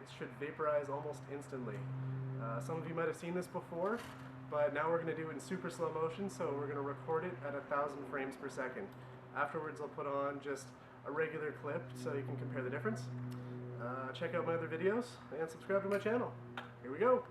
it should vaporize almost instantly. Some of you might have seen this before, but now we're going to do it in super slow motion, so we're going to record it at 1,000 frames per second. Afterwards I'll put on just a regular clip so you can compare the difference. Check out my other videos and subscribe to my channel. Here we go!